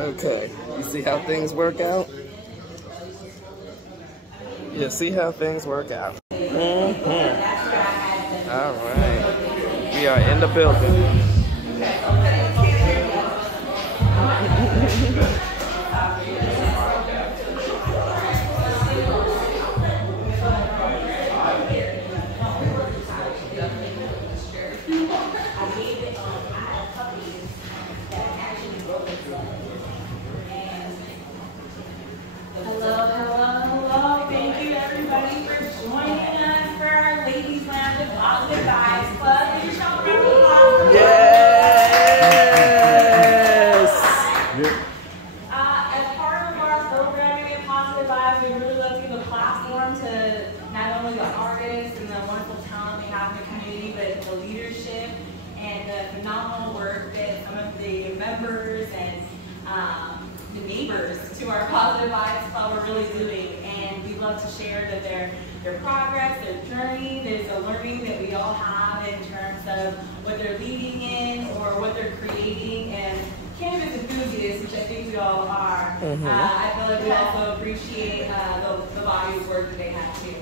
Okay, you see how things work out? Yeah, see how things work out. All right, we are in the building. The neighbors to our Positive Vibes Club are really doing, and we love to share that their progress, their journey. There's a learning that we all have in terms of what they're leading in or what they're creating, and cannabis enthusiasts, which I think we all are. I feel like we also appreciate the body of work that they have too.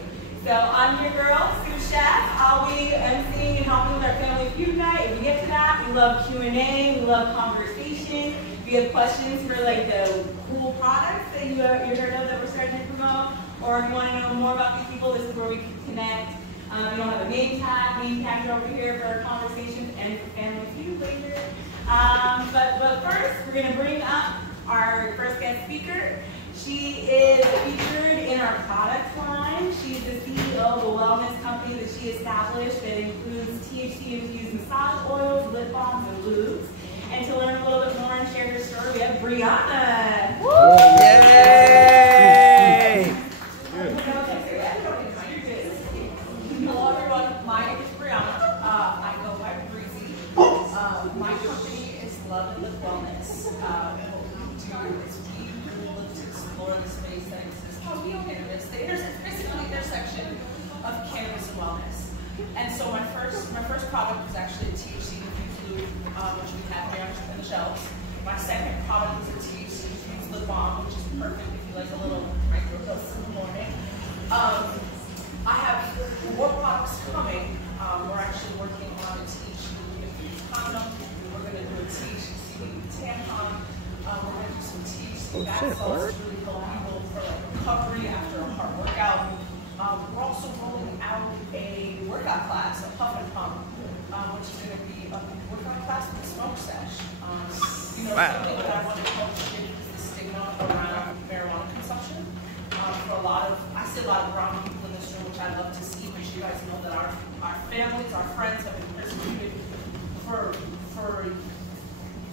So I'm your girl, Sue Chef. I'll be emceeing and helping with our Family Feud night. If we get to that, we love Q&A, we love conversation. If you have questions for like the cool products that you heard of that we're starting to promote, or if you want to know more about these people, this is where we can connect. We don't have a name tag. Name tags are over here for our conversations and for Family Feud later. But first, we're going to bring up our first guest speaker. She is featured in our product line. She's the CEO of a wellness company that she established that includes THC-infused massage oils, lip balms, and lubes. And to learn a little bit more and share her story, we have Brianna. Woo! Yay! Hello everyone, my name is Brianna. I go by Breezy. My company is Love and Live Wellness. What we do is we really look to explore the space that exists between cannabis. It's basically the intersection of cannabis and wellness. And so my first product was actually a THC infused fluid, which we have here on the shelves. My second product is a THC infused lip balm, which is perfect if you like a little microdose in the morning. I have more products coming. We're actually working on a THC infused condom. We're going to do a THC tampon. We're going to do some THC bath salts to really help people for like recovery after a hard workout. We're also rolling out a workout class, a puff and pump, which is going to be a workout class with a smoke sesh. Something that I want to help shift is the stigma around marijuana consumption. I see a lot of brown people in this room, which I love to see, but you guys know that our families, our friends have been persecuted for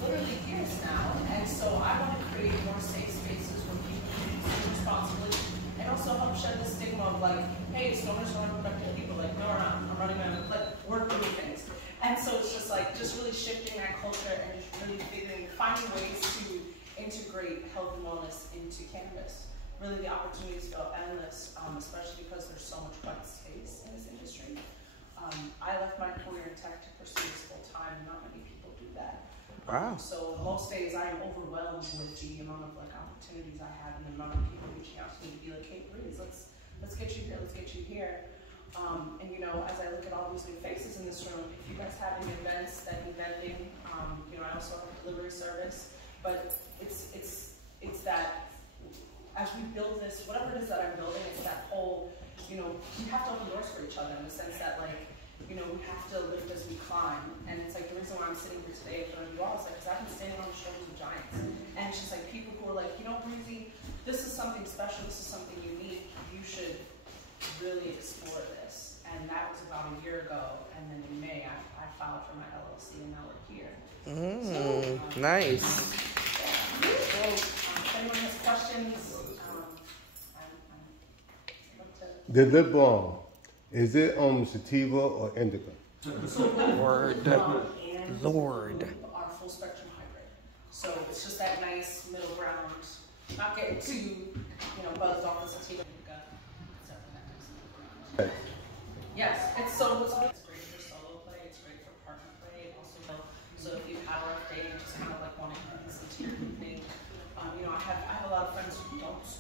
literally years now. And so I want to create more safe spaces where people can consume responsibly and also help shed the stigma of like, hey, stoners are unproductive people. Like, no, I'm running around, like, we're doing things. And so it's just like, just really shifting that culture and just really finding ways to integrate health and wellness into cannabis. Really, the opportunities feel endless, especially because there's so much white space in this industry. I left my career in tech to pursue this full time, and not many people do that. Wow. So most days I am overwhelmed with the amount of like opportunities I have and the amount of people reaching out to me to be like, hey, Breeze, let's get you here, let's get you here. And you know, as I look at all these new faces in this room, if you guys have any events that need vending, you know, I also have a delivery service, but it's that as we build this, whatever it is that I'm building, it's that whole, you know, we have to open doors for each other in the sense that like, you know, we have to lift as we climb. And it's like the reason why I'm sitting here today in front of you all is like, because I've been standing on the shoulders of giants. And it's just like people who are like, you know, Breezy, this is something special, this is something unique, you should really explore this. And that was about a year ago. And then in May, I filed for my LLC and now we're here. Nice. Yeah. So, if anyone has questions, the lip balm, is it sativa or indica? Word. Lord. Our full spectrum hybrid. So it's just that nice middle ground. Not getting too, you know, buzzed off the sativa. Yes, it's great for solo play. It's great for partner play. Also, so if you've had a rough day and just kind of like want to ease into your evening,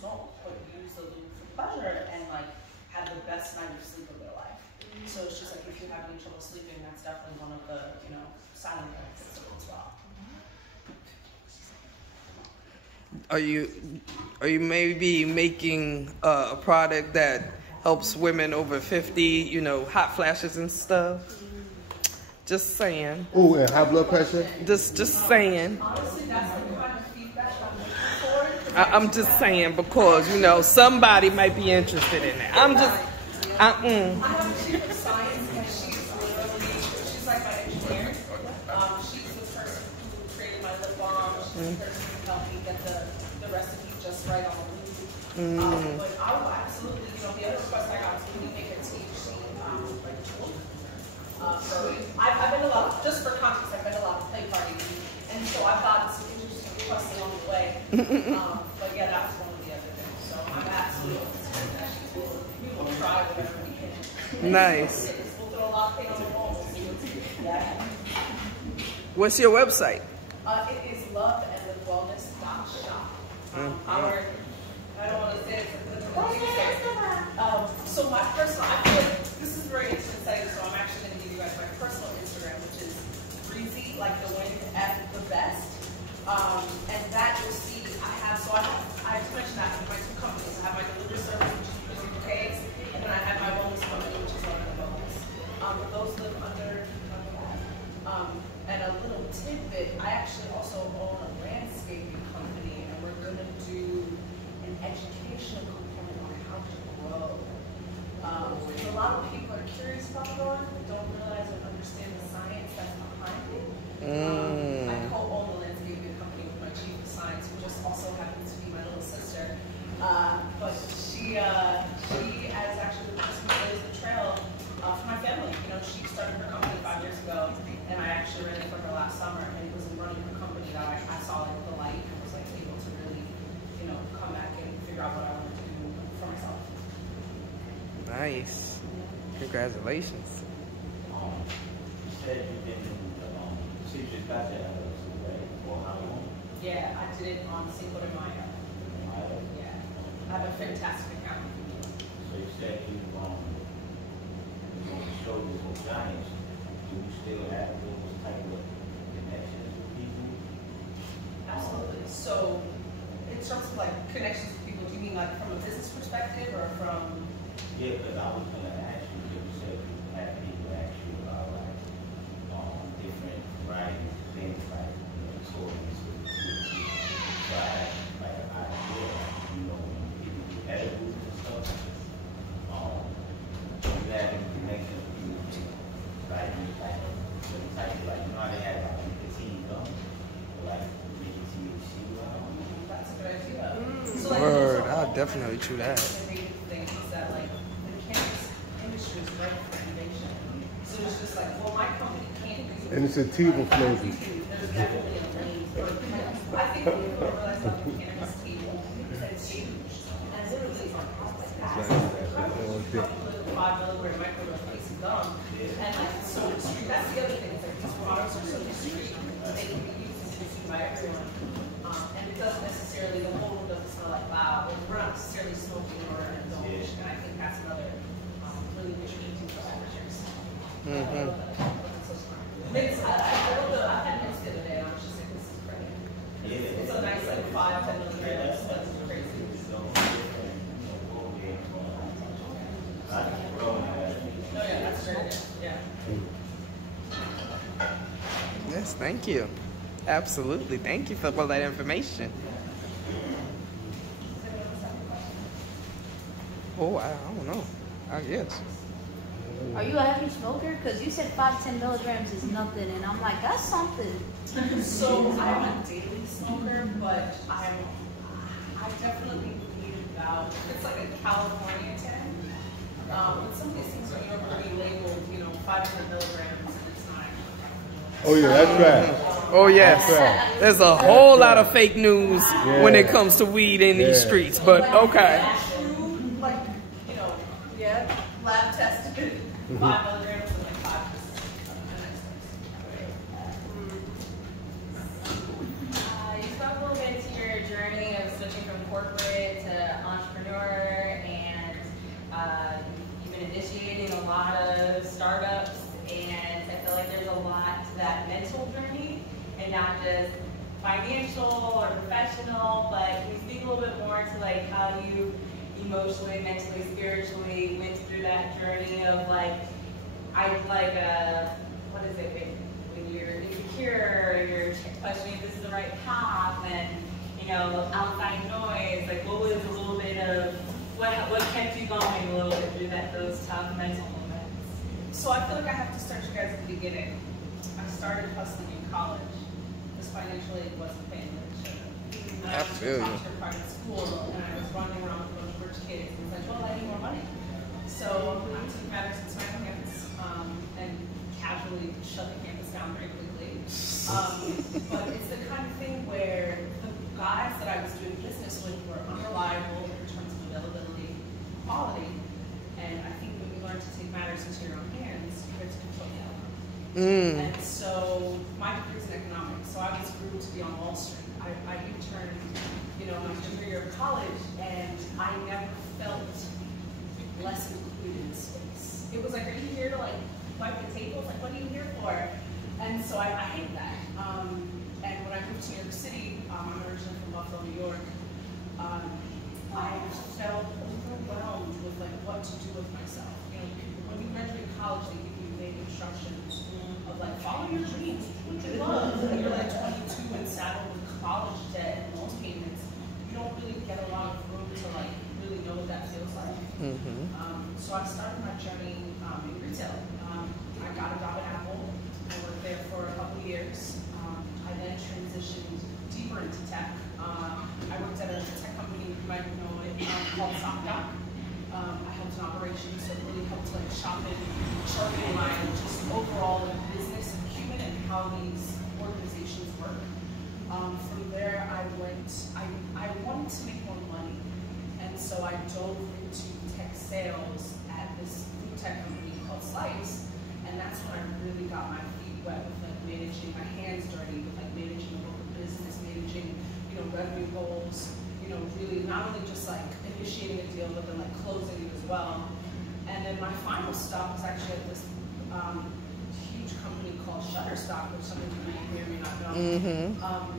don't, but use the lube for pleasure and like have the best night of sleep of their life. So it's just like if you're having trouble sleeping, that's definitely one of the, you know, silent benefits of it as well. Are you maybe making a product that helps women over 50, you know, hot flashes and stuff? Just saying. Oh, and high blood pressure? Just saying. Honestly, that's the kind of feedback I'm looking for. I'm just saying because, you know, somebody might be interested in it. I'm just, I have a chief of science, and she's like my engineer. She's the person who created my lip balm. She's the person who helped me get the recipe just right on the lube. But I will absolutely, you know, the other request I got was can you make a THC like tool? So I've been a lot, just for context, I've been a lot of play parties, and so I've gotten some interesting requests along the way. But yeah, that was one of the other things. So I'm absolutely, we will try whatever we can. nice. We'll throw a lot of paint on the wall. We'll see what's yeah. What's your website? It is loveandwellness.shop. I don't want to say it. So my personal, I feel like this is very intimate, so I'm actually going to give you guys my personal Instagram, which is breezy, like the wind, F the best. And that you'll see, I have to mention that with my two companies. I have my delivery service, which is Breezy Bouquets, and then I have my wellness company, which is Love and Wellness. But those live under that. And a little tidbit, I actually also own a landscaping company, and we're going to do an educational component on how to grow. A lot of people are curious about growing, but don't realize or understand the science that's behind it. I co-own the landscaping company with my chief of science, who just also happens to be my little sister. But she is actually the person who lays the trail for my family. You know, she started her company 5 years ago, and I actually ran it for her last summer, and it was in running her company that I saw like the light and was like able to really, you know, come back and figure out what I wanted to do for myself. Nice. Congratulations. You said you've been citrus gotcha for how long? Yeah, I did it on Cinco de Mayo. Yeah, I have a fantastic account. So you said you showed the giants. Do you still have those type of connections with people? Absolutely. So, in terms of like connections with people, do you mean like from a business perspective or from? Yeah, because I was going to ask you, because you said you had people ask you about like different varieties of things like, you know, soybeans with so I had like an idea, you know, when people do edibles and stuff, you have any connection with people like certain type of like, you know how they have like nicotine gum, or like nicotine THC gum? That's a good idea. So, like, Word, I'll definitely chew that. Things that like the cannabis industry is ripe for innovation. So it's just like, well, my company can't do. And it's a sativa flavor. There's definitely a range for I think people don't realize about the cannabis tea is that it's huge. And literally, it's 5 milligram microdose of gum. And like, so discreet. That's the other thing. Is like these products are so discreet. They can be used and consumed by everyone. And it doesn't necessarily, the whole room doesn't smell like wow. We're not necessarily smoking or indulged. And I think that's another really big thing for amateurs. I had mints the other day, and I was just like, this is great. It's a nice like 5-10 milligrams. That's crazy. No, yeah, that's very good. Yeah. Yes, thank you. Absolutely. Thank you for all that information. Oh, I don't know. I guess. Are you a heavy smoker? Because you said 5-10 milligrams is nothing, and I'm like, that's something. So I'm a daily smoker, but I definitely need about, it's like a California 10. But some of these things are normally labeled, you know, 500 milligrams, and it's not. Oh yeah, that's right. Oh yes, right. There's a whole lot of fake news when it comes to weed in these streets, but okay. Like, you know, yeah, lab tested 5 milligrams and like 5. You spoke a little bit to your journey of switching from corporate to how you emotionally, mentally, spiritually went through that journey of like, what is it, when you're insecure, and you're questioning if this is the right path, and, you know, outside noise, like what was a little bit of, what kept you going a little bit through those tough mental moments? So I feel like I have to start you guys at the beginning. I started hustling in college. This financially wasn't paying attention. I feel you. I was a private school, and I was running around with a bunch of rich kids, and it's like, well, I need more money. So I took matters into my hands and casually shut the campus down very quickly. But it's the kind of thing where the guys that I was doing business with were unreliable in terms of availability, quality, and I think when you learn to take matters into your own hands, you get to control the outcome. And so my degree's in economics, so I was groomed to be on Wall Street. I interned, you know, my junior year of college, and I never felt less included in space. It was like, are you here to like wipe the tables? Like, what are you here for? And so I hate that. And when I moved to New York City, I'm originally from Buffalo, New York. I felt overwhelmed with like what to do with myself. You know, when you graduate college, they give you vague instructions of like follow your dreams, do what you love. When you're like 22 and saddled with college debt and loan payments, you don't really get a lot of room to like really know what that feels like. So I started my journey in retail. I got a job at Apple. I worked there for a couple of years. I then transitioned deeper into tech. I worked at a tech company, you might know it, called SockDoc. I helped in operations, so it really helped like shopping, sharpening my just overall business acumen and how these organizations work. From there, I wanted to make more money, and so I dove into tech sales at this food tech company called Slice, and that's when I really got my feet wet with like managing, my hands dirty with like managing the local business, managing, you know, revenue goals, you know, really not only just like initiating a deal, but then like closing it as well. And then my final stop was actually at this huge company called Shutterstock, which some of you may or may not know.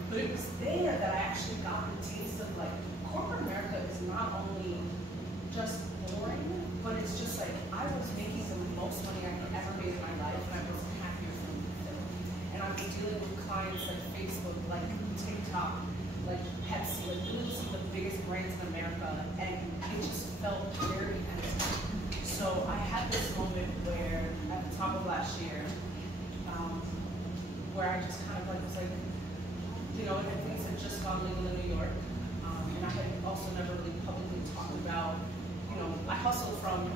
But it was there that I actually got the taste of like corporate America is not only just boring, but it's just like I was making the most money I could ever made in my life, and I wasn't happier from it. And I've been dealing with clients like Facebook, like TikTok, like Pepsi, like literally some of the biggest brands in America, and it just felt very empty. So I had this moment where, at the top of last year, where I just kind of like was like, you know, and things had just gone legal in New York, and I had also never really publicly talked about, you know, I hustled from,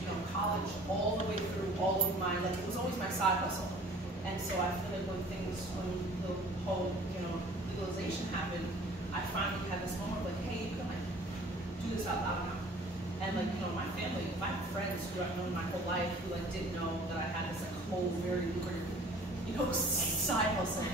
you know, college all the way through all of my, like, it was always my side hustle. And so I feel like when the whole, you know, legalization happened, I finally had this moment of like, hey, you can like do this out loud now. And like, you know, my family, my friends who I've known my whole life who like didn't know that I had this like whole very lucrative, you know, side hustle.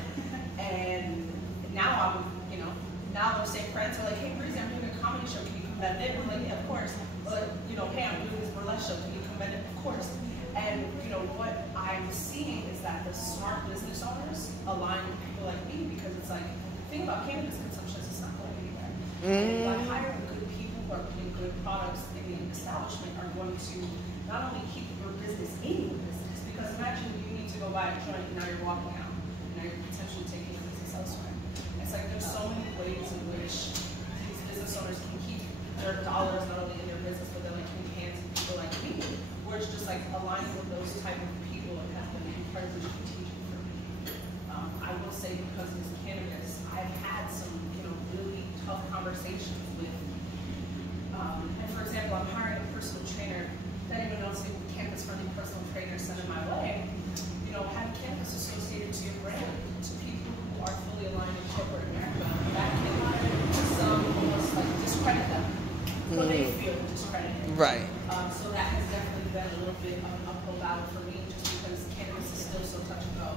And now I'm, you know, now those same friends are like, hey, Breezy, I'm doing a comedy show. Can you come back in? I'm like, yeah, of course. But, you know, hey, I'm doing this burlesque show. Can you come back in? Of course. And, you know, what I'm seeing is that the smart business owners align with people like me because it's like, the thing about cannabis consumption is it's not going anywhere. And by hiring good people who are putting good products in the establishment are going to not only keep your business in your business, because imagine you need to go buy a joint and now you're walking out. Now you're potentially taking your business elsewhere. It's like there's so many ways in which these business owners can keep their dollars not only in their business, but they're like in hands of people like me, where it's just like aligning with those type of people and have been incredibly strategic for me. I will say because of this cannabis, I've had some, you know, really tough conversations with, and for example, I'm hiring a personal trainer. If anyone else who cannabis-friendly personal trainer sent in my way, you know, have cannabis associated to your brand, to people who are fully aligned with corporate America, that can almost like discredit them. What they feel discredited. Right. So that has definitely been a little bit of an uphill battle for me, just because cannabis is still so touch and go.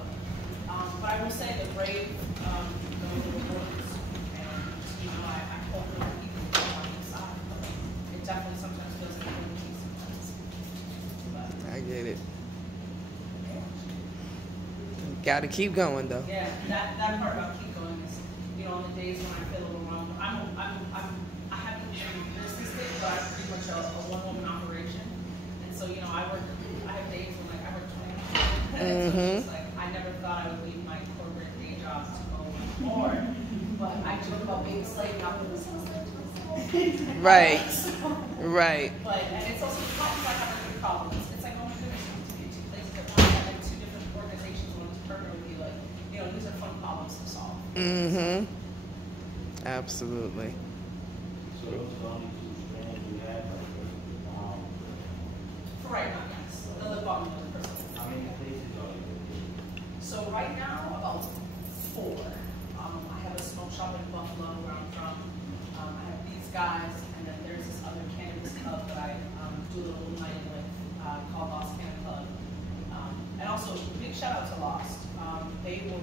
But I will say the brave know the rewards, and you know, I hope that people on the side. It definitely sometimes feels like a little piece sometimes. But, I get it. Gotta keep going though. yeah, that part about keep going is, you know, on the days when I feel overwhelmed, I haven't There's this thing, but I'm pretty much a one-woman operation. And so, you know, I have days when like I work 20 hours. So it's just like, I never thought I would leave my corporate day job to go more. But I joke about being a slave now with this. Right. Right. But, and it's also problems I have with problems. It's like, oh my goodness, you have to be two places at once, and then two different organizations want to partner with you. Like, you know, these are fun problems to solve. Absolutely. So those are the only two strands you have, For right now, yes. The lip balm and the personal. how many places are you? So right now, about 4. I have a smoke shop in Buffalo where I'm from. I have these guys, and then there's this other cannabis club that I do a little night with called Lost Canna Club. And also, big shout out to Lost. They were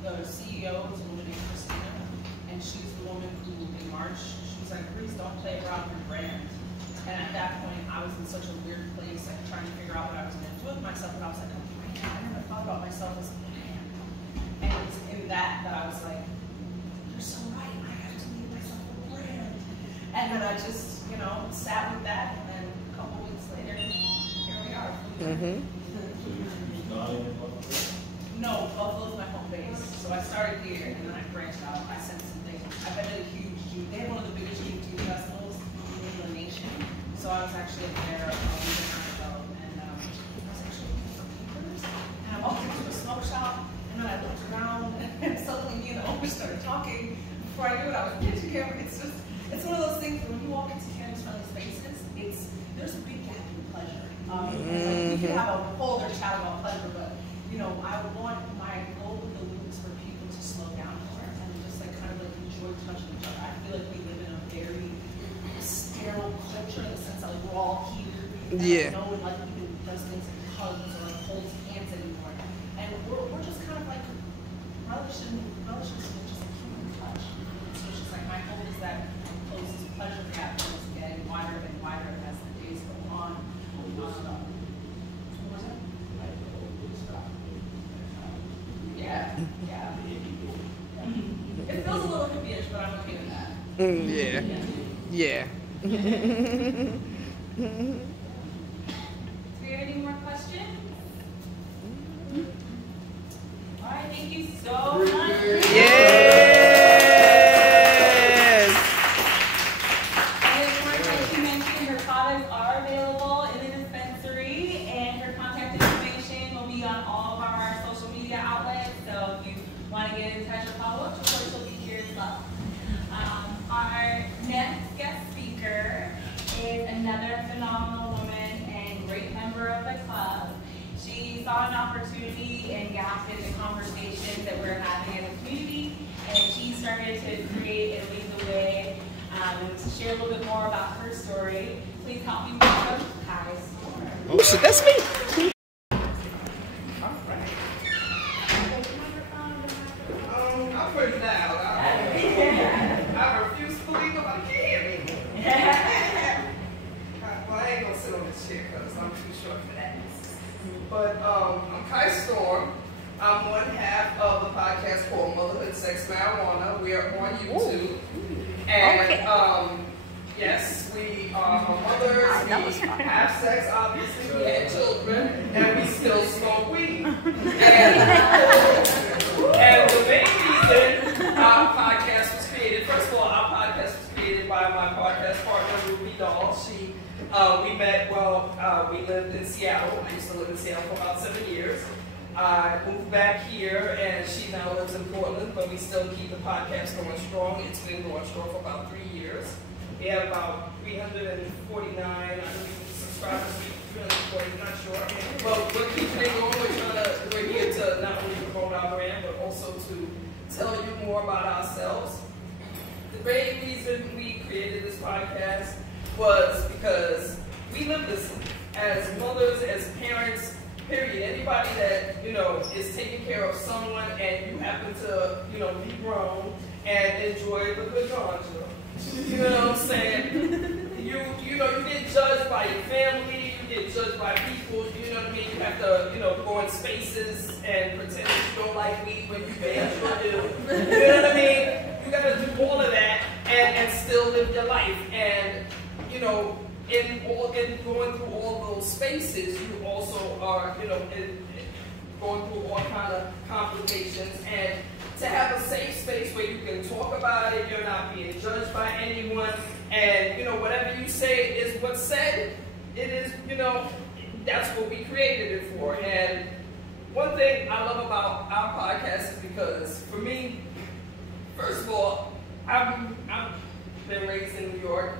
the CEO is a woman named Christina, and she's the woman who in March, she was like, please don't play around with your brand. And at that point, I was in such a weird place, like trying to figure out what I was going to do with myself, and I was like, oh my God, I never thought about myself as a brand. And it was in that I was like, you're so right, I have to make myself a brand. And then I just, you know, sat with that, and then a couple weeks later, here we are. So you started in Buffalo? No, Buffalo's my home base. So I started here, and then I branched out. I sent some things. I've been at a huge June. They have one of the biggest June tea festivals in the nation. So I was actually there a week and a half ago, and I was actually looking for papers. And I walked into a smoke shop, and then I looked around, and suddenly me and the owner started talking. Before I knew it, I was pitching him. It's one of those things when you walk into cannabis-friendly spaces, there's a big gap in pleasure. And like, we can have a whole other chat about pleasure, but you know, I want my goal with the loop is for people to slow down more and just like kind of like enjoy touching each other. I feel like we live in a very sterile culture in the sense that like we're all here. And no one like even does things like hugs or like holds hands anymore. And we're just kind of like relishing just like human touch. So it's just like my hope is that close this pleasure gap and it's getting wider and wider as the days go on. Yeah. It feels a little hippie-ish, but I'm okay with that. Yeah. Do we have any more questions? All right, thank you so much. Yes. And of course, like she mentioned, her products are available in the dispensary, and her contact information will be on all of our social media outlets. So if you want to get in touch or follow up, of course, she'll be here as well. Our next guest speaker is another phenomenal woman and great member of the club. She saw an opportunity and gap in the conversations that we're having as a community, and she started to create and lead the way and to share a little bit more about her story. Please help me welcome Kai Storm. Oh shit, that's me. I'm pretty loud. I refuse to believe nobody can hear me. Well, I ain't gonna sit on this chair because I'm too short for that. But I'm Kai Storm. I'm one half of the podcast called Motherhood, Sex, Marijuana. We are on YouTube. And yes, we are mothers, we have sex, obviously, we had children, and we still smoke weed. And the main reason our podcast was created, first of all, our podcast was created by my podcast partner, Ruby Dahl. We met, we lived in Seattle. I used to live in Seattle for about 7 years. I moved back here, and she now lives in Portland, but we still keep the podcast going strong. It's been going strong for about 3 years. We have about 349, I believe, subscribers, 340, not sure. But we're keeping it going. We're here to not only promote our brand, but also to tell you more about ourselves. The main reason we created this podcast was because we live this as mothers, as parents, period. Anybody that, is taking care of someone and you happen to, be grown and enjoy the good ganja. You know what I'm saying? You get judged by your family, you get judged by people, you know what I mean? You have to, go in spaces and pretend that you don't like weed when you damn sure do. You know what I mean? You gotta do all of that and still live your your life. And, you know, in going through all those spaces, you also are, you know, going through all kind of complications. And to have a safe space where you can talk about it, you're not being judged by anyone, and, you know, whatever you say is what's said. It is, you know, that's what we created it for. And one thing I love about our podcast is because, for me, first of all, I've been raised in New York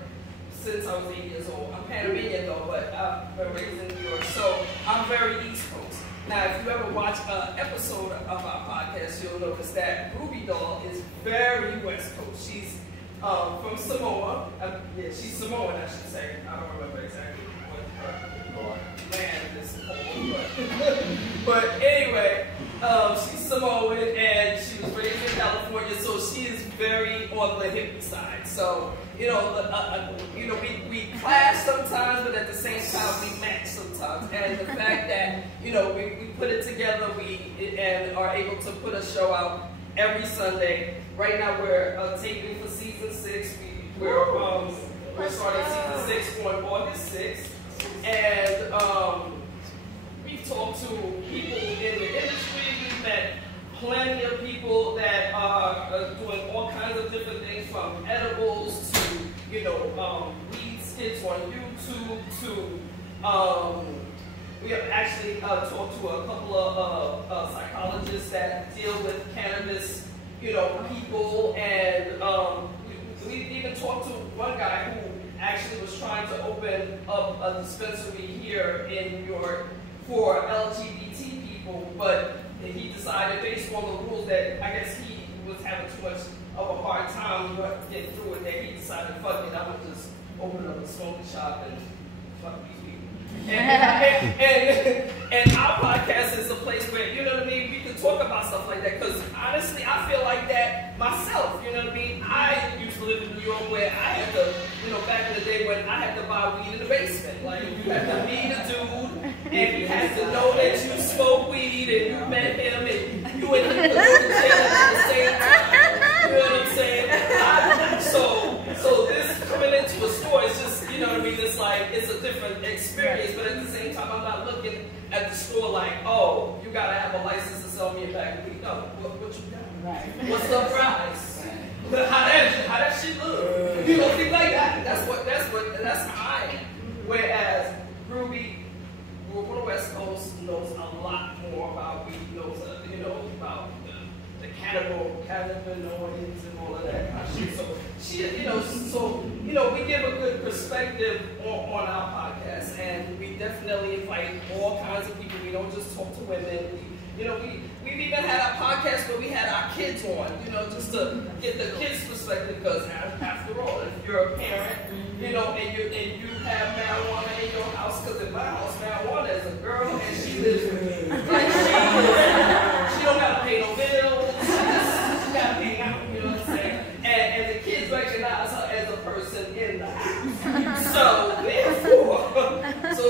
since I was 8 years old. I'm Panamanian though, but I've been raised in New York, so I'm very East Coast. Now, if you ever watch an episode of our podcast, you'll notice that Ruby Doll is very West Coast. She's from Samoa. Yeah, she's Samoan, I should say. I don't remember exactly what land is called, but anyway, she's Samoan and she was raised in California, so she is very on the hippie side. So, you know, we clash sometimes, but at the same time we match sometimes. And the fact that, you know, we put it together, and are able to put a show out every Sunday. Right now we're taping for season 6. We're starting season 6 on August 6th. And we've talked to people in the industry. We've met plenty of people that are doing all kinds of different things, from edibles to, you know, weed skits on YouTube to, we have actually talked to a couple of psychologists that deal with cannabis, you know, people, and we even talked to one guy who actually was trying to open up a dispensary here in New York for LGBT people, but he decided, based on the rules, that I guess he was having too much of a hard time getting through it, that he decided, fuck it, I would just open up a smoking shop and fuck these people. And our podcast is a place where, you know what I mean, we can talk about stuff like that, because honestly, I feel like that myself, you know what I mean? I used to live in New York where I had to, you know, back in the day when I had to buy weed in the basement. Like, you had to meet a dude, and he has to know that you smoke weed, and you met him, and you and him could go to jail at the same time. You know what I'm saying? So this coming into a store, it's just, you know what I mean, it's like, it's a different experience, but at the same time, I'm not looking at the store like, oh, you gotta have a license to sell me a bag of weed. No, what you got? Right. What's the price? How that shit look? You know, things like that. That's how I am. Whereas Ruby, grew up on the West Coast, knows a lot more about weed, knows, you know, about the cannabinoids and all of that kind of shit. So you know, we give a good perspective on our podcast, and we definitely invite all kinds of people. We don't just talk to women. We've even had a podcast where we had our kids on, you know, just to get the kids' perspective, because after all, if you're a parent, you know, and you have marijuana in your house, because in my house, marijuana is a girl, and she lives with me. Like, she don't gotta pay no bills, she gotta hang out, you know what I'm saying? And the kids recognize her as a person in the house. So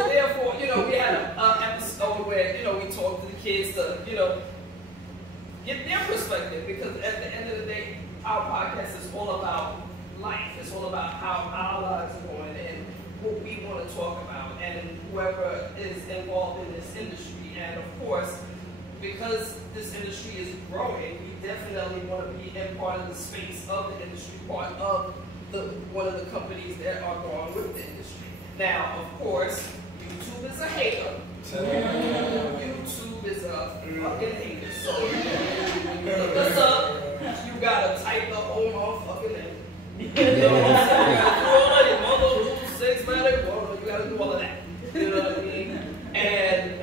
therefore, you know, we had an episode where, you know, we talked to the kids to, you know, get their perspective, because at the end of the day, our podcast is all about life. It's all about how our lives are going and what we want to talk about, and whoever is involved in this industry. And of course, because this industry is growing, we definitely want to be in part of the space of the industry, part of one of the companies that are growing with the industry. Now, of course, YouTube is a hater. YouTube is a fucking hater. So when you look us up, you gotta type the whole motherfucking name. You know what I'm saying? You gotta do all of it. Mother, sex matter, you gotta do all of that. You know what I mean?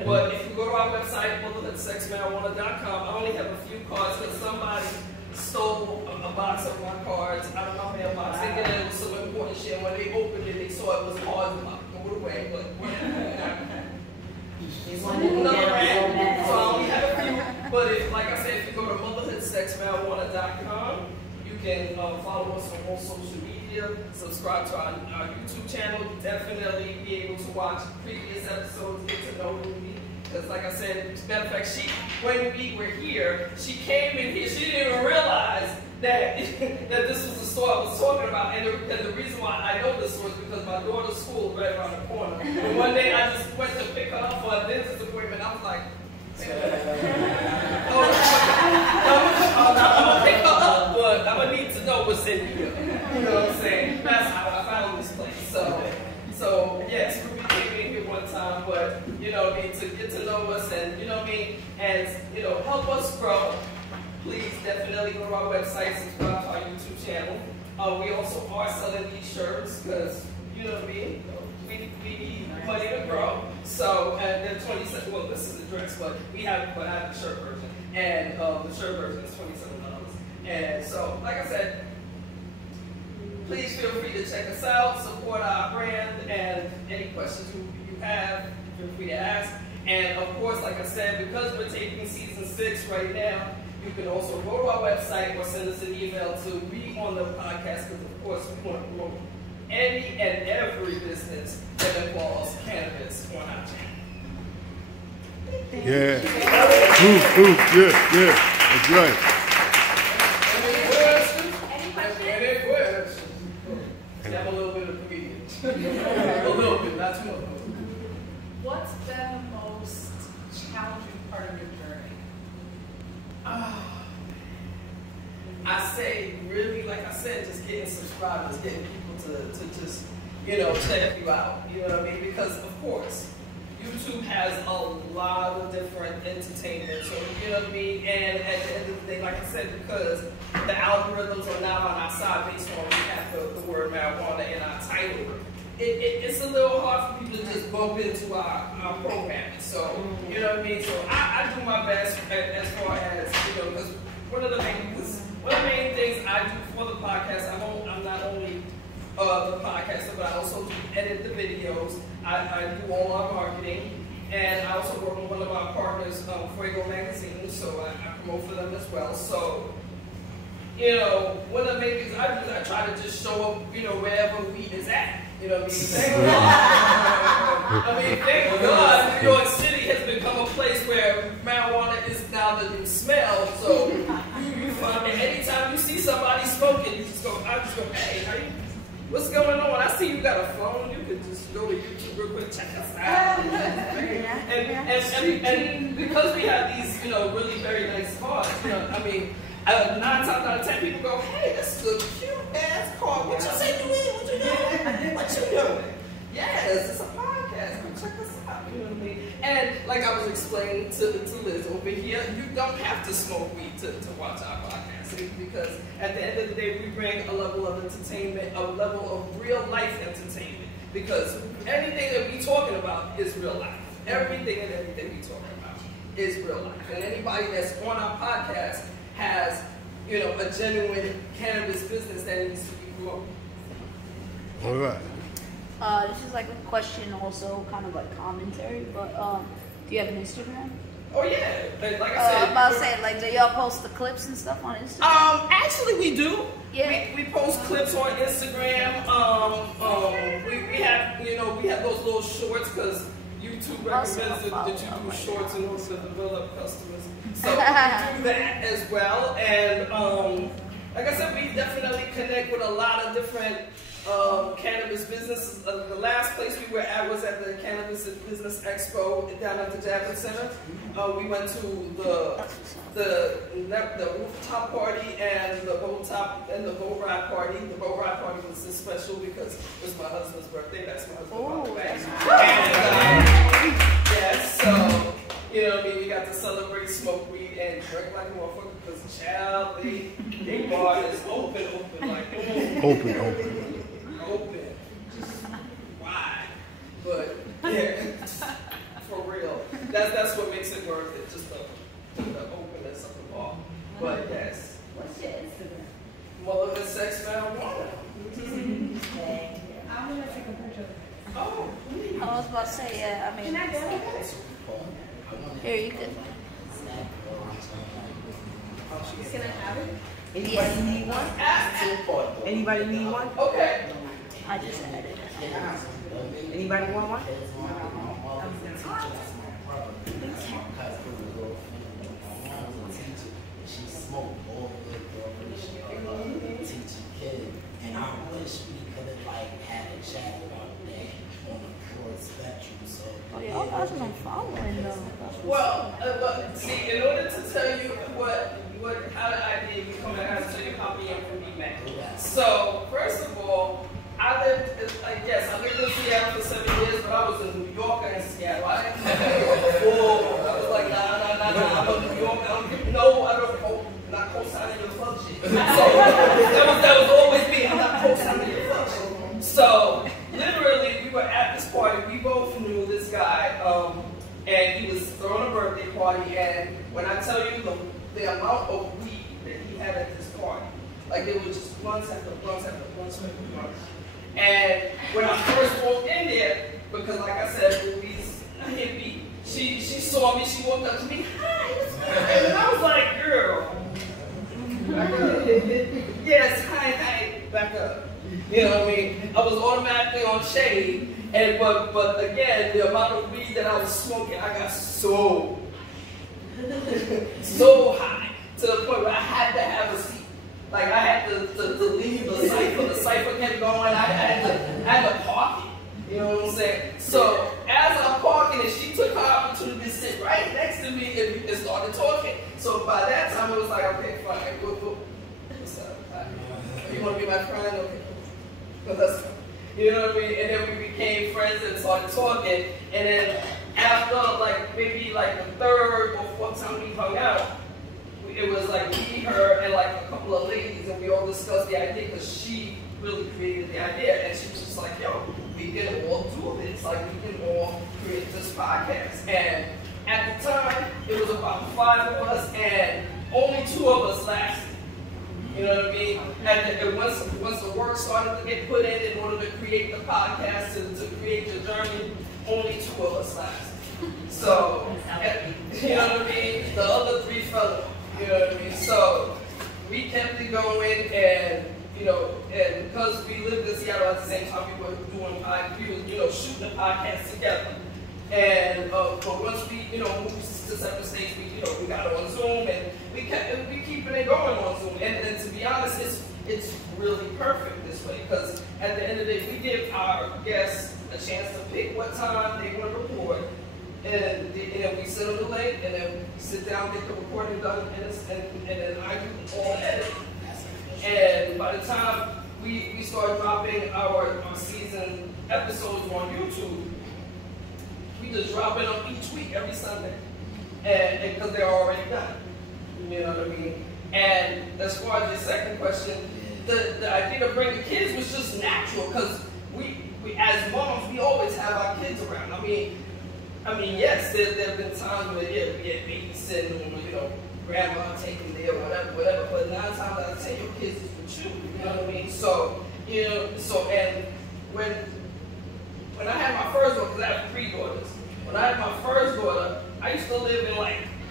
But if you go to our website, motherhoodsexmarijuana.com, I only have a few cards because somebody stole a box of my cards out of my mailbox, thinking that it was some important shit. When they opened it, they saw it was cards, and threw it away. But whatever. So I only have a few. But like I said, if you go to motherhoodsexmarijuana.com, you can follow us on all social media, subscribe to our YouTube channel, definitely be able to watch previous episodes, get to know Ruby. Because like I said, as a matter of fact, when we were here, she came in here, she didn't even realize that that this was the store I was talking about, and the reason why I know this store is because my daughter's school is right around the corner. And one day I just went to pick her up for a dentist appointment. I was like, I'm gonna pick her up, but I'm gonna need to know what's in here. You know what I'm saying? That's how I found this place. So yes, Ruby came in here one time, but you know what I mean, to get to know us and you know what I mean, and you know, help us grow. Please definitely go to our website, subscribe to our YouTube channel. We also are selling these shirts because you know what I mean. We need money to grow. So and they're 27. Well, this is the dress, but I have the shirt version, and the shirt version is $27. And so, like I said, please feel free to check us out, support our brand, and any questions you have, feel free to ask. And of course, like I said, because we're taking season 6 right now, you can also go to our website or send us an email to be on the podcast, because of course we want to grow any and every business that involves cannabis on our channel. Yeah. Yeah. That's right. Any questions? Have a little bit of comedian. A little bit, not too much. What's been the most challenging part of your journey? I say really, like I said, just getting subscribers, getting people to just, you know, check you out. You know what I mean? Because of course, YouTube has a lot of different entertainment. So you know what I mean? And at the end of the day, like I said, because the algorithms are now on our side based on we have the word marijuana in our title. It's a little hard for people to just bump into our programming. So, you know what I mean? So I do my best as far as, you know, because one of the main things I do for the podcast, I'm not only the podcaster, but I also do edit the videos. I do all our marketing. And I also work with one of our partners, Fuego Magazine, so I promote for them as well. So, you know, one of the main things I do is I try to just show up, you know, wherever weed is at. You know what I mean? Thank God New York City has become a place where marijuana is now the new smell. So you find that anytime you see somebody smoking, I just go, hey, what's going on? I see you got a phone. You could just go to YouTube real quick, check us out. And because we have these, you know, really very nice cars, you know, 9 times out of 10 people go, hey, this is a cute ass car. What you say you in? What you doing? What you doing? Yes, it's a podcast. Come check us out. You know what I mean? And like I was explaining to Liz over here, you don't have to smoke weed to watch our podcast, because at the end of the day, we bring a level of entertainment, a level of real life entertainment. Because anything that we talking about is real life. Everything and everything we talking about is real life. And anybody that's on our podcast has, you know, a genuine cannabis business that needs to be grown. All right. This is like a question, also kind of like commentary, but do you have an Instagram? Oh yeah, like I said. I'm about to say, like, do y'all post the clips and stuff on Instagram? Actually we do. Yeah. We post clips on Instagram. We have, you know, we have those little shorts because YouTube recommends that you do shorts in order to develop customers. So we do that as well. And like I said, we definitely connect with a lot of different cannabis businesses. The last place we were at was at the Cannabis Business Expo down at the Javits Center. We went to the rooftop party and the boat ride party. The boat ride party was just special because it was my husband's birthday. That's my husband's birthday. And yes, so you know what I mean, we got to celebrate, smoke weed, and drink like a motherfucker because child, they bar is open, like open, just wide. But yeah, for real, that's what makes it worth it, just the openness of the bar. But yes. What's your Instagram? Mother of sex marijuana. I'm gonna take a picture. Oh, I was about to say, yeah, I mean. Can I do it? Here, you could. Can I have it? Anybody need one? Anybody need one? okay. I just added it. Anybody want one? She smoked all the corporation teaching kids. And I wish we could have like had a chat about that on a broad spectrum. So Oh, y'all got some following though. Well, but see, in order to tell you how the idea became, I have to tell you how the MFB met. So, first of all, I lived in Seattle for 7 years, but I was a New Yorker in Seattle. I didn't I was like, nah, I'm a New Yorker. I'm not co-signing your fuck shit. So, that was always me. I'm not co-signing your fuck shit. So, literally, we were at this party. We both knew this guy, and he was throwing a birthday party. And when I tell you the amount of weed that he had at this party, like it was just blunts after blunts after blunts after blunts. And when I first walked in there, because like I said, Louise, a hippie, she saw me, she walked up to me, hi, what's going on? And I was like, girl, back up. Yes, hi, back up. You know what I mean? I was automatically on shade, and but again, the amount of weed that I was smoking, I got so high to the point where I had to have a seat. Like I had to leave the cipher. The cipher kept going. I had to park it. You know what I'm saying? So as I'm parking it, she took her opportunity to sit right next to me and started talking. So by that time it was like, okay, fine, what's up? You want to be my friend? Okay. You know what I mean? And then we became friends and started talking. And then after maybe the third or fourth time we hung out, it was like me, her, and like a couple of ladies, and we all discussed the idea because she really created the idea. And she was just like, yo, we can all do this. Like, we can all create this podcast. And at the time, it was about 5 of us, and only 2 of us lasted. You know what I mean? And once the work started to get put in order to create the podcast, to create the journey, only 2 of us lasted. So, you know what I mean? The other 3 fell off. You know what I mean? So, we kept it going, and and because we lived in Seattle at the same time, we were shooting the podcast together. And but once we moved to separate states, we got on Zoom, and we keeping it going on Zoom. And to be honest, it's really perfect this way, because at the end of the day, we give our guests a chance to pick what time they want to record, and then we send them the link, and then we sit down, get the recording done, and then I do all the editing. And by the time we start dropping our season episodes on YouTube, we just drop it on each week, every Sunday, and because they're already done. You know what I mean? And as far as the second question, the idea to bring the kids was just natural, because we as moms, we always have our kids around. I mean, yes, there have been times where we get babysitting, or grandma taking there, whatever. But 9 times out of 10, your kids is with you. You know what I mean? So and when I had my first daughter, because I have 3 daughters. When I had my first daughter, I used to live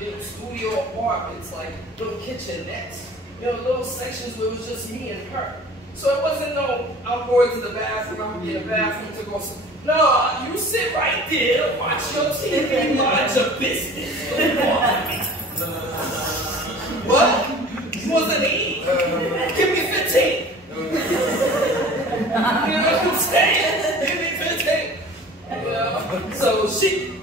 in studio apartments, like little kitchenettes, little sections where it was just me and her. So it wasn't I'm going to the bathroom, I'm in the bathroom to go. No, you sit right there, watch your TV, mind your business. What? You wasn't 8? Give me 15. You know what I'm saying? Give me 15. So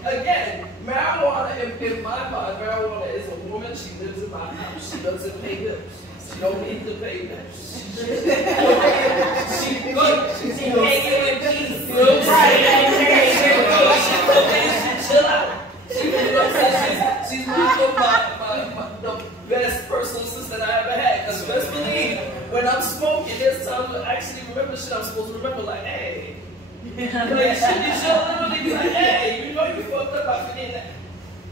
again, marijuana in my mind, marijuana is a woman. She lives in my house. She doesn't pay bills. She don't need to pay bills. She's good. She's paying you in peace. You know what I'm saying? She chill out. She's the best personal assistant I ever had. Because best believe, when I'm smoking, there's times I actually remember shit I'm supposed to remember, like, hey. She'll literally be like, hey, you fucked up by forgetting that.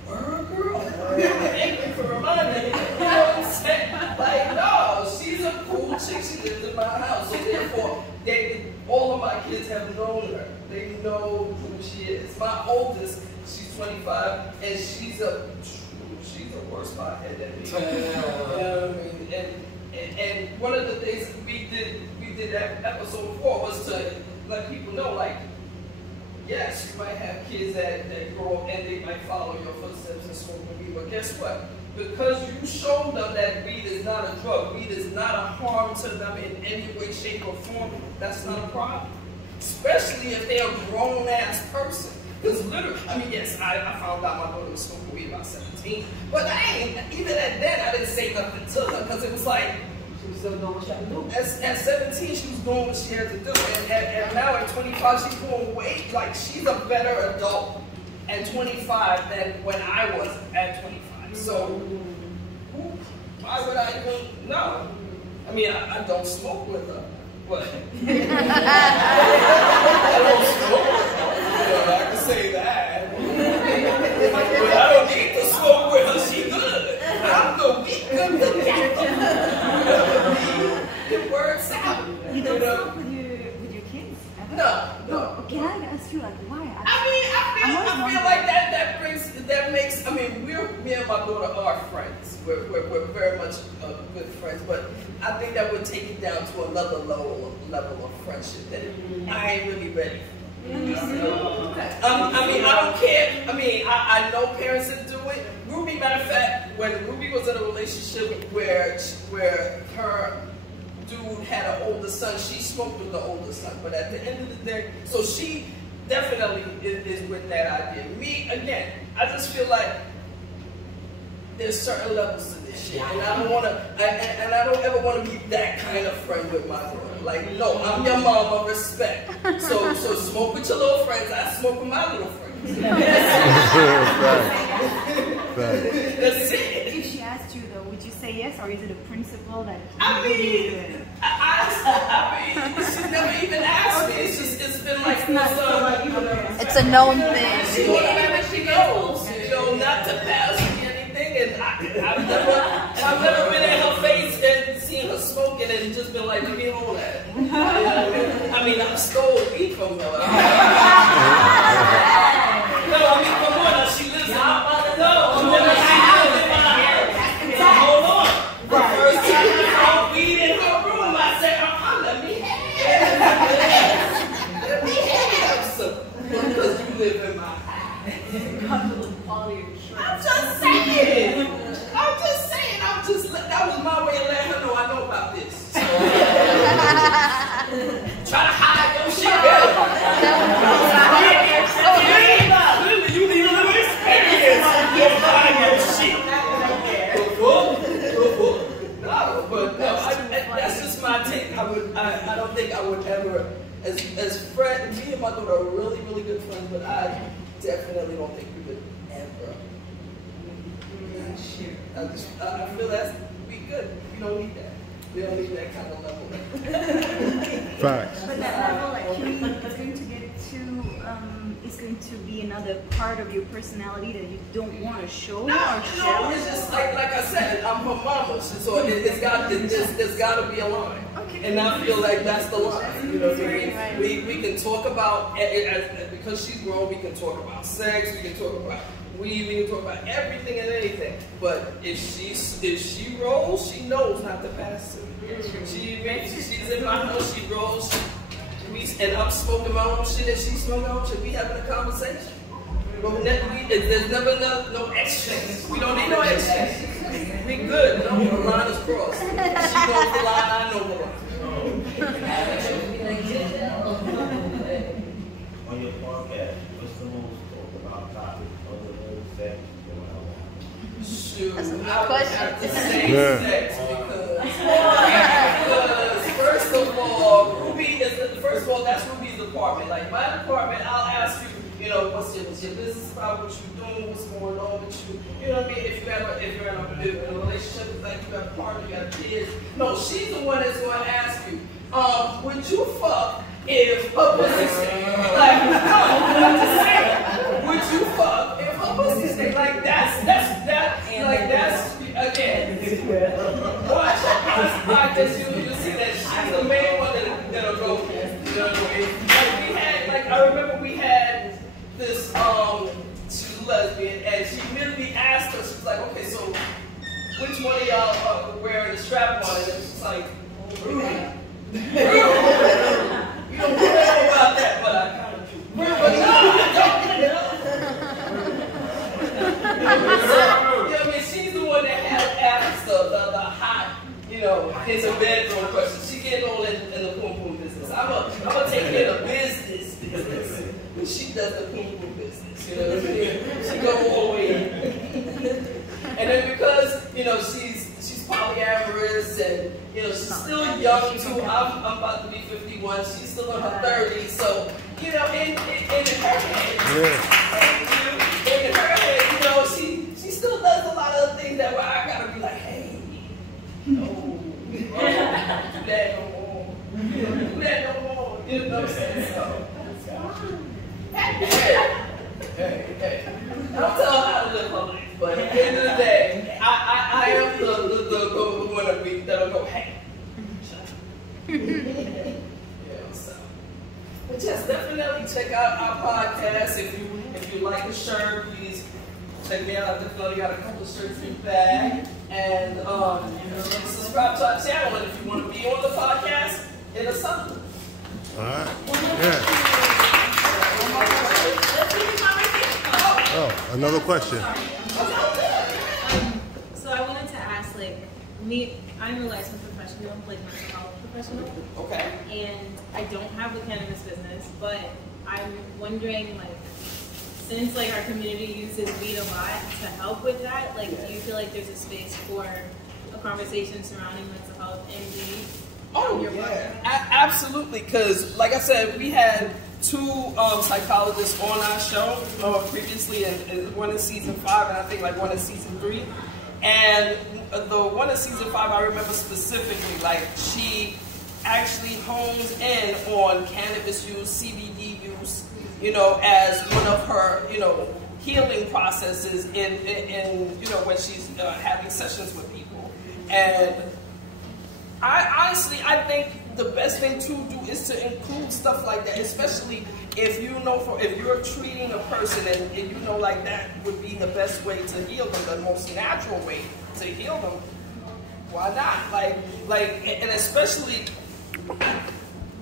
Girl. Thank you for reminding me. You know what I'm saying? Like, no, she's a cool chick. She lives in my house. So therefore, all of my kids have known her. They know who she is. My oldest, she's 25, and she's a worse pothead than me. You know what I mean? And one of the things we did that episode before was to let people know, like, yes, you might have kids that grow up and they might follow your footsteps and smoke with me, but guess what? because you showed them that weed is not a drug, weed is not a harm to them in any way, shape, or form, that's not a problem. Especially if they're a grown-ass person. Because literally, I mean, yes, I found out my daughter was smoking weed about 17, but even at then, I didn't say nothing to her, because it was like, She was still doing what she had to do. at 17, she was doing what she had to do, and now at 25, she's doing way, like, she's a better adult at 25 than when I was at 25. So, why would I even, no. I mean, I don't smoke with her, but I don't smoke with her, you know, I can say that. But I don't need to smoke with her, she good. I'm the weak good it works out. You don't know? smoke with your kids? No. Can I ask you, like, why? I feel like that makes, I mean, me and my daughter are friends. We're very much good friends, but I think that would take it down to another level of friendship that I ain't really ready for. I mean, I don't care. I mean, I know parents that do it. Ruby, matter of fact, when Ruby was in a relationship where her dude had an older son, she smoked with the older son. But at the end of the day, so she definitely is with that idea. Me, again, I just feel like there's certain levels to this shit, and I don't want to, and I don't ever want to be that kind of friend with my daughter. Like, no, I'm your mama, respect. So smoke with your little friends. I smoke with my little friends. That's it. If she asked you, though, would you say yes, or is it a principle that? I mean, she's never even asked me. It's been like It's a known thing. she knows, you know, not to pass me anything, and I've never been in her face and seen her smoking and just been like, let me hold that. You know what I mean, I've stole weed from her. No, I mean, come on, now she lives in my house. No, she lives in my house. So hold on. The first time I found weed in her room, I said, let me have some. Because you live in my house. I'm just saying. That was my way of letting her know I know about this. So, try to hide your shit better. You need a little experience of hiding your shit. No, but no, that's just my take. I don't think I would ever, as friends, me and my daughter are really, really good friends, but I definitely don't think we would ever. I feel that's we good. We don't need that. We don't need that kind of level. Facts. But that level, like, is going to get to, is going to be another part of your personality that you don't want to show or share. It's just like I said, I'm her mama, so there's got to be a line. Okay. And I feel like that's the line. You know what I mean? We can talk about because she's grown. We can talk about sex. We can talk about weed. We can talk about everything and anything. But if she rolls, she knows not to pass it. She's in my house. She rolls. And I'm smoking my own shit, and she's smoking her own shit. We having a conversation. There's never no exchange. We don't need no exchange. We good. No, the line is crossed. She knows the line. I know the line. On your podcast, what's the most talked about topic other than sex going on? Shoot, That's a good I would question. have to say sex because first of all, that's Ruby's apartment. Like my apartment, I'll ask you, you know, what's your business about, what you doing, what's going on with you. You know what I mean? If you're in a relationship, it's like you have a partner, you have kids. No, she's the one that's going to ask you, would you fuck if her pussy stink? Like, no, I'm just saying, would you fuck if her pussy stink? Like that's again. Watch podcast, you'll see that she's the main one that'll go. You know what I mean? Like I remember we had this she's lesbian, and she immediately asked us, she's like, okay, so which one of y'all are wearing the strap on? And it's like, Ruby. You don't know about that, but I kind of do. But no, I don't. You know what I mean? She's the one that she does the boom boom business. You know what I mean? She go all the way in. And then because, you know, she's polyamorous and, you know, she's still young too. I'm about to be 51. She's still in her 30s. So, you know, in her head, in her head, you know, she still does a lot of things that I gotta be like, hey, no, do that no more. Do that no more. You know what I'm saying? So, hey. Don't tell her how to live her life, but at the end of the day, I am the one that'll go, hey. Yeah, so. But yes, definitely check out our podcast. If you like the shirt, please check me out. I definitely got a couple of shirts in the bag. And subscribe to our channel. And if you want to be on the podcast, hit us up. All right. Yeah. Oh, another question. So I wanted to ask, like, I'm a licensed professional, like mental health professional. Okay. And I don't have a cannabis business, but I'm wondering, like, since like our community uses weed a lot to help with that, like, do you feel like there's a space for a conversation surrounding mental health and weed? Oh, yeah. Absolutely. Because, like I said, we had 2 psychologists on our show previously, and one in season 5, and I think like one in season 3. And the one in season 5, I remember specifically, like, she actually hones in on cannabis use, CBD use, you know, as one of her, you know, healing processes in you know, when she's having sessions with people. And I think the best thing to do is to include stuff like that, especially if you know, if you're treating a person and you know, like, that would be the best way to heal them, the most natural way to heal them. Why not? Like, and especially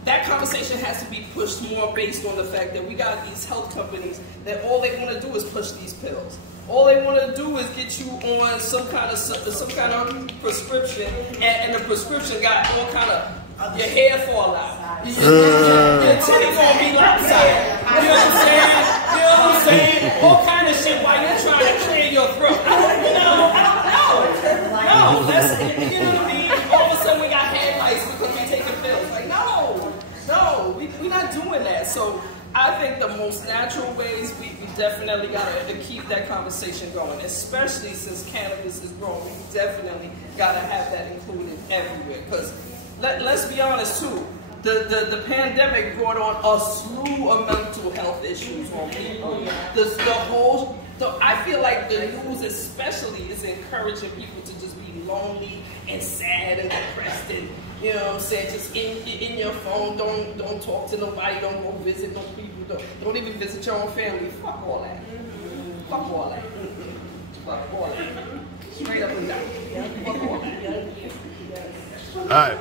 that conversation has to be pushed more based on the fact that we got these health companies that all they want to do is push these pills. All they want to do is get you on some kind of prescription, and the prescription got all kind of, your hair fall out, your titty gonna be lopsided. You know what I'm saying? You know what I'm saying? All kind of shit while you're trying to clear your throat. I don't know. No, that's, you know what I mean? All of a sudden we got headlights because we're taking pills. Like, no, we're not doing that. So I think the most natural ways, we definitely got to keep that conversation going, especially since cannabis is growing. We definitely got to have that included everywhere. Because let's be honest too, the pandemic brought on a slew of mental health issues on people. I feel like the news especially is encouraging people to just be lonely and sad and depressed, and, you know what I'm saying, just in your phone, don't talk to nobody, don't go visit no people, don't even visit your own family. Fuck all that. Fuck all that. Fuck all that. Straight up and down. Fuck all that. All right.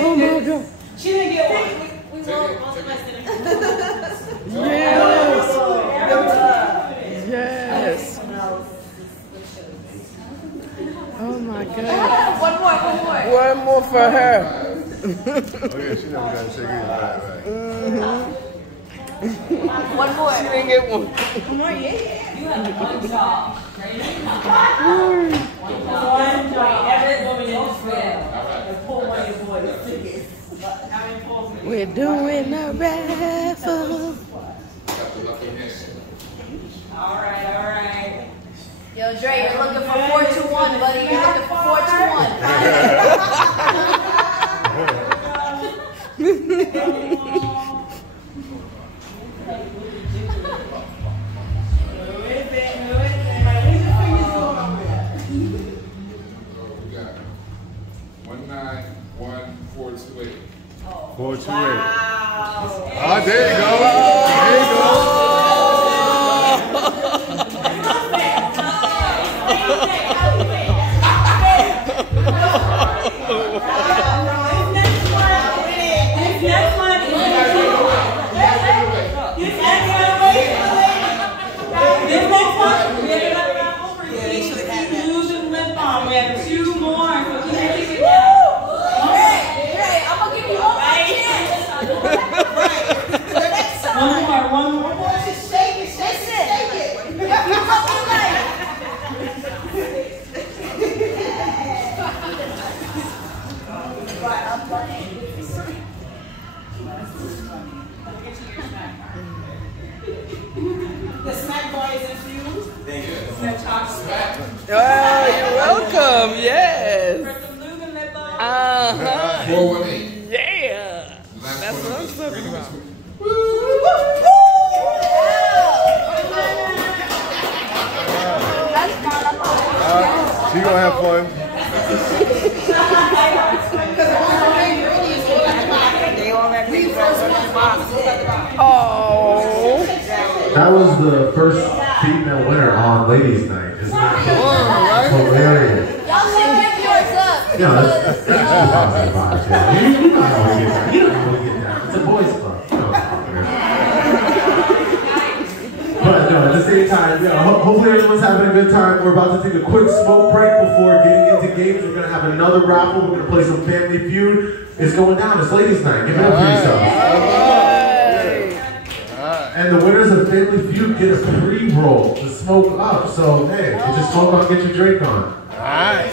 Oh my God. She didn't get one. We will all the rest of them. Yes. Oh my God. One more for her. Oh yeah, she never got to take it. Right. One more. She didn't get one. You have one job. One job. Every woman in this room. Pull one of your boys. We're doing a raffle. All right. Yo, Dre, you're looking for 421, buddy. You're looking for 421. We got 191428. 428. Wow. Ah, there you go. There you go. We have 2 more Oh, you're welcome. Yes. For some lube and lip balm. 418. Yeah. That's what I'm talking about. She gonna have fun. Oh. That was the first female winner on Ladies Night. Isn't that hilarious? Y'all should give yours up. Yeah, that's positive vibes. Yeah. You know how we get down. You know how we get down. It's a boys' club. You know what I'm talking about. But no, at the same time, hopefully everyone's having a good time. We're about to take a quick smoke break before getting into games. We're gonna have another raffle. We're gonna play some Family Feud. It's going down. It's Ladies Night. Give it up for yourself. And the winners of Family Feud get a pre-roll to smoke up. So hey, get your smoke on, get your drink on. Alright.